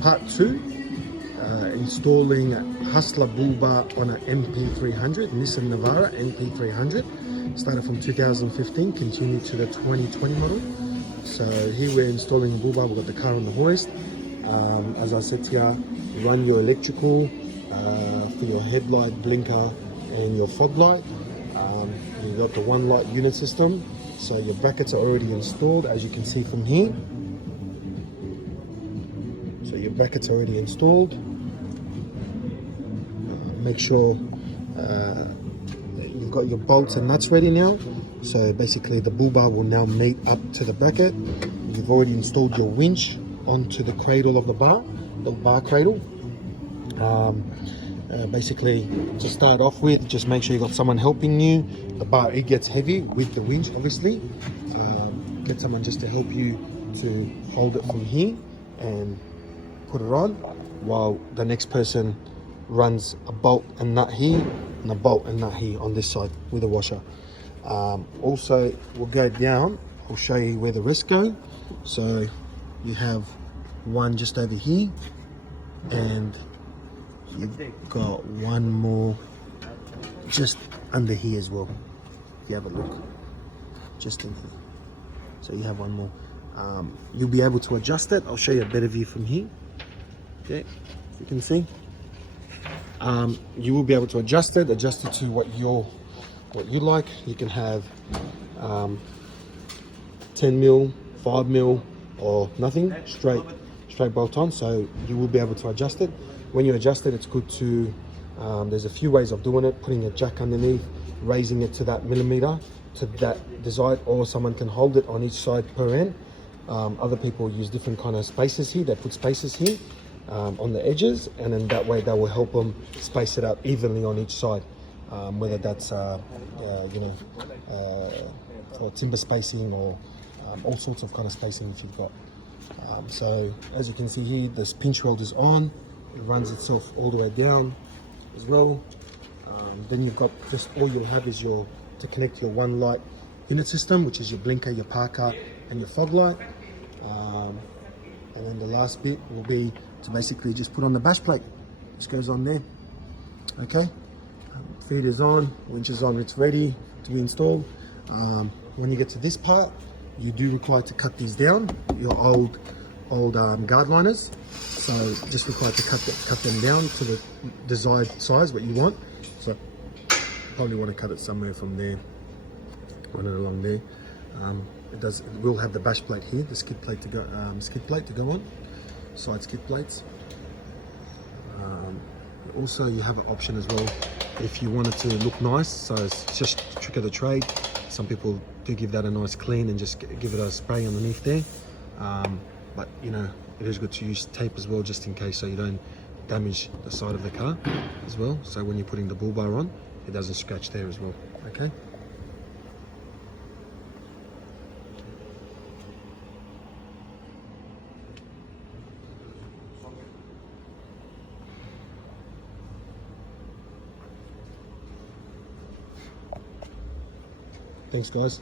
Part 2, installing Hustler Bullbar on an NP300, Nissan Navara NP300. Started from 2015, continued to the 2020 model. So here we're installing Bullbar. We've got the car on the hoist. As I said to you, run your electrical for your headlight, blinker and your fog light. You've got the one light unit system. So your brackets are already installed, as you can see from here. So your brackets are already installed. Make sure you've got your bolts and nuts ready now. So basically the Bullbar will now meet up to the bracket. You've already installed your winch onto the cradle of the bar cradle. Basically, to start off with, just make sure you got someone helping you. The bar, it gets heavy with the winch, obviously. Get someone just to help you to hold it from here and put it on, while the next person runs a bolt and nut here and a bolt and nut here on this side with a washer. Also, we'll go down. I'll show you where the rest go. So you have one just over here, and you've got one more just under here as well. If you have a look, just in here. So you have one more. You'll be able to adjust it. I'll show you a better view from here. Okay, you can see. You will be able to adjust it to what you like. You can have 10 mil, 5 mil, or nothing, straight bolt on. So you will be able to adjust it. When you adjust it, it's good to, there's a few ways of doing it: putting a jack underneath, raising it to that millimeter, to that desired, or someone can hold it on each side per end. Other people use different kind of spaces here. They put spaces here on the edges, and then that way that will help them space it out evenly on each side, whether that's for timber spacing or all sorts of kind of spacing if you've got. So as you can see here, this pinch weld is on. It runs itself all the way down as well. Then you've got, just all you'll have is to connect your one light unit system, which is your blinker, your parker and your fog light. And then the last bit will be to basically just put on the bash plate. Just goes on there. Okay, feed is on, winch is on, it's ready to be installed. When you get to this part, you do require to cut these down, your old guard liners. So just required to cut them down to the desired size, what you want. So probably want to cut it somewhere from there, run it along there. It will have the bash plate here, the skid plate to go on, side skid plates. Also, you have an option as well if you want it to look nice. So it's just a trick of the trade. Some people do give that a nice clean and just give it a spray underneath there. But you know, it is good to use tape as well, just in case, so you don't damage the side of the car as well. So when you're putting the Bullbar on, it doesn't scratch there as well. Okay. Thanks, guys.